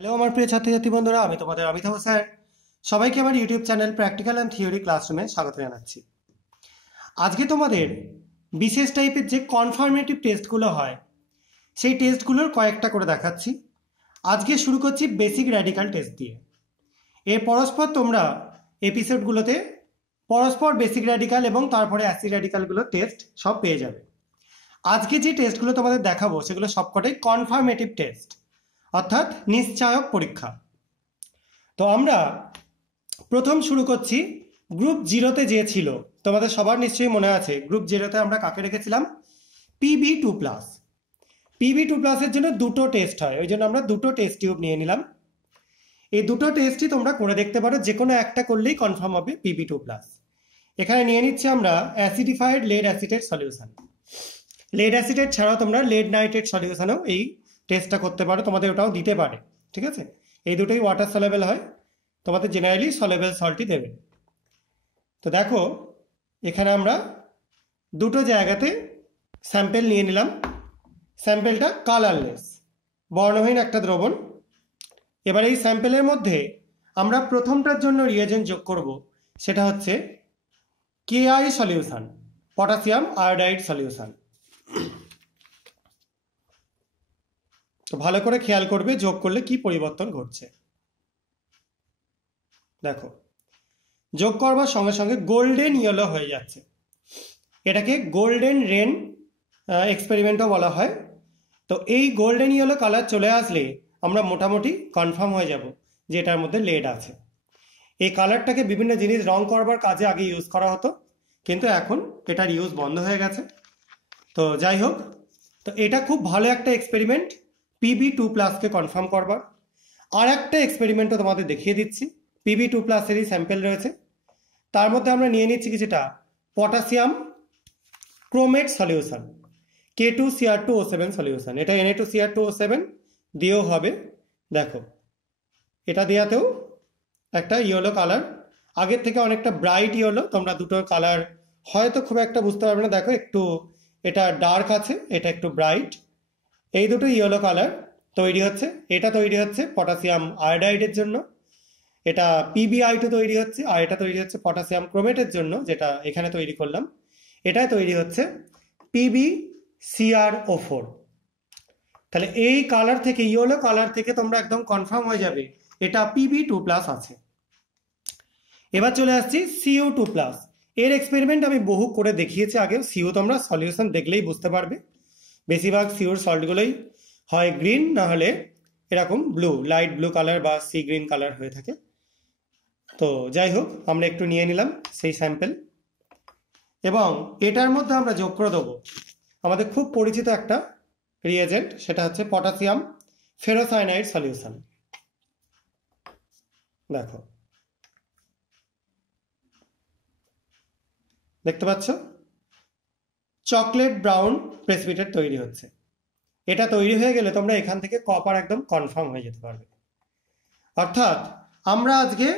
Hello আমার প্রিয় ছাত্রছাত্রী বন্ধুরা, আমি তোমাদের অমিতাভ স্যার। সবাইকে আমার YouTube channel practical and theory ক্লাসরুমে স্বাগত জানাচ্ছি। আজকে তোমাদের বিশেষ টাইপের যে কনফার্মেটিভ টেস্টগুলো হয় সেই টেস্টগুলোর কয়েকটা করে দেখাচ্ছি। আজকে শুরু করছি বেসিক র্যাডিক্যাল টেস্ট দিয়ে। এর পরস্পর তোমরা এপিসোডগুলোতে পরস্পর বেসিক র্যাডিক্যাল এবং তারপরে অ্যাসিড র্যাডিক্যালগুলোর টেস্ট সব পেয়ে যাবে। আজকে যে টেস্টগুলো তোমাদের দেখাবো সেগুলো সবকটাই কনফার্মেটিভ টেস্ট, অর্থাৎ নিশ্চয়ক পরীক্ষা। তো আমরা প্রথম শুরু করছি গ্রুপ জিরোতে যে ছিল, তোমাদের সবার নিশ্চয়ই মনে আছে গ্রুপ জিরোতে আমরা কাকে রেখেছিলাম, PB2+। PB2+-এর জন্য দুটো টেস্ট হয়, ওই জন্য আমরা দুটো টেস্ট টিউব নিয়ে নিলাম। এই দুটো টেস্টই তোমরা করে দেখতে পারো, যে কোনো একটা করলেই কনফার্ম হবে PB2+। এখানে নিয়ে নিচ্ছি আমরা acidified lead acetate solution. Lead acetate ছাড়াও তোমরা লেড নাইট্রেট সলিউশনেও এই টেস্টটা করতে পারো, তোমাদের ওটাও দিতে পারে, ঠিক আছে। এই দুটোই ওয়াটার সলেবল হয়, তোমাদের জেনারেলি সলেবল সল্টই দেবে। তো দেখো এখানে আমরা দুটো জায়গাতে স্যাম্পেল নিয়ে নিলাম। স্যাম্পেলটা কালারলেস, বর্ণহীন একটা দ্রবণ। এবার এই স্যাম্পেলের মধ্যে আমরা প্রথমটার জন্য রিয়েজেন্ট যোগ করব, সেটা হচ্ছে KI solution, potassium iodide solution. তো ভালো করে খেয়াল করবে যোগ করলে কি পরিবর্তন ঘটছে। দেখো যোগ করবার সঙ্গে সঙ্গে গোল্ডেন ইয়েলো হয়ে যাচ্ছে। এটাকে গোল্ডেন রেন এক্সপেরিমেন্টও বলা হয়। তো এই গোল্ডেন ইয়েলো কালার চলে আসলে আমরা মোটামুটি কনফার্ম হয়ে যাব যে এটার মধ্যে লেড আছে। এই কালারটাকে বিভিন্ন জিনিস রং করবার কাজে আগে ইউজ করা হতো, কিন্তু এখন এটার ইউজ বন্ধ হয়ে গেছে। তো যাই হোক, তো এটা খুব ভালো একটা এক্সপেরিমেন্ট PB2+কে কনফার্ম করবার। আর একটা এক্সপেরিমেন্টও তোমাদের দেখিয়ে দিচ্ছি। PB2+-এরই স্যাম্পেল রয়েছে, তার মধ্যে আমরা নিয়ে নিচ্ছি কিছুটা potassium chromate solution, K2Cr2O7 solution. এটা Na2Cr2O7 দিয়েও হবে। দেখো এটা দেওয়াতেও একটা ইয়েলো কালার, আগের থেকে অনেকটা ব্রাইট ইয়েলো। তোমরা দুটোর কালার হয়তো খুব একটা বুঝতে পারবে না, দেখো একটু এটা ডার্ক আছে, এটা একটু ব্রাইট। এই দুটো ইয়েলো কালার তৈরি হচ্ছে। এটা তৈরি হচ্ছে পটাশিয়াম আয়োডাইডের জন্য, এটা PbI2 তৈরি হচ্ছে, আর এটা তৈরি হচ্ছে পটাশিয়াম ক্রোমেটের জন্য, যেটা এখানে তৈরি করলাম। এটা তৈরি হচ্ছে PbCrO4। তাহলে এই কালার থেকে, ইয়েলো কালার থেকে তোমরা একদম কনফার্ম হয়ে যাবে এটা PB2+ আছে। এবার চলে আসছি CO2+। এর এক্সপেরিমেন্ট আমি বহু করে দেখিয়েছি আগে। CO তোমরা সলিউশন দেখলেই বুঝতে পারবে। বেশিরভাগ সিওর সল্টগুলোই হয় গ্রিন, না হলে এরকম ব্লু, লাইট ব্লু কালার বা সি গ্রিন কালার হয়ে থাকে। তো যাই হোক, আমরা একটু নিয়ে নিলাম সেই স্যাম্পেল, এবং এটার মধ্যে আমরা যোগ করে দেবো আমাদের খুব পরিচিত একটা রিয়েজেন্ট, সেটা হচ্ছে পটাশিয়াম ফেরোসায়ানাইড সলিউশন। দেখো দেখতে পাচ্ছ চকলেট ব্রাউন প্রেসিপিটেট তৈরি হচ্ছে। এটা তৈরি হয়ে গেলে তোমরা এখান থেকে কপার একদম কনফার্ম হয়ে যেতে পারবে। অর্থাৎ আমরা আজকে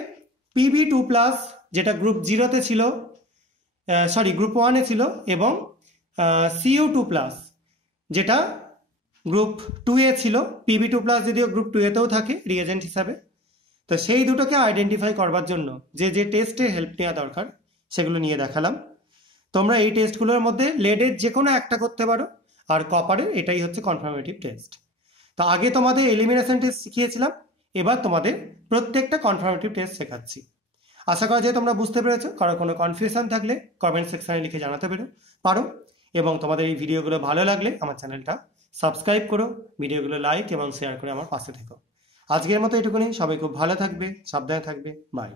PB2+, যেটা গ্রুপ জিরোতে ছিল, গ্রুপ 1-এ ছিল, এবং CO2+, যেটা গ্রুপ 2-এ ছিল। PB2+ যদিও গ্রুপ 2-এতেও থাকে রিয়েজেন্ট হিসাবে। তো সেই দুটোকে আইডেন্টিফাই করবার জন্য যে যে টেস্টের হেল্প নেওয়া দরকার সেগুলো নিয়ে দেখালাম। তোমরা এই টেস্টগুলোর মধ্যে লেডের যে কোনো একটা করতে পারো, আর কপারের এটাই হচ্ছে কনফার্মেটিভ টেস্ট। তো আগে তোমাদের এলিমিনেশন টেস্ট শিখিয়েছিলাম, এবার তোমাদের প্রত্যেকটা কনফার্মেটিভ টেস্ট শেখাচ্ছি। আশা করা যায় তোমরা বুঝতে পেরেছো। কারো কোনো কনফিউশন থাকলে কমেন্ট সেকশনে লিখে জানাতে পারো। এবং তোমাদের এই ভিডিওগুলো ভালো লাগলে আমার চ্যানেলটা সাবস্ক্রাইব করো, ভিডিওগুলো লাইক এবং শেয়ার করে আমার পাশে থেকো। আজকের মতো এটুকুনি। সবাই খুব ভালো থাকবে, সাবধানে থাকবে। বাই।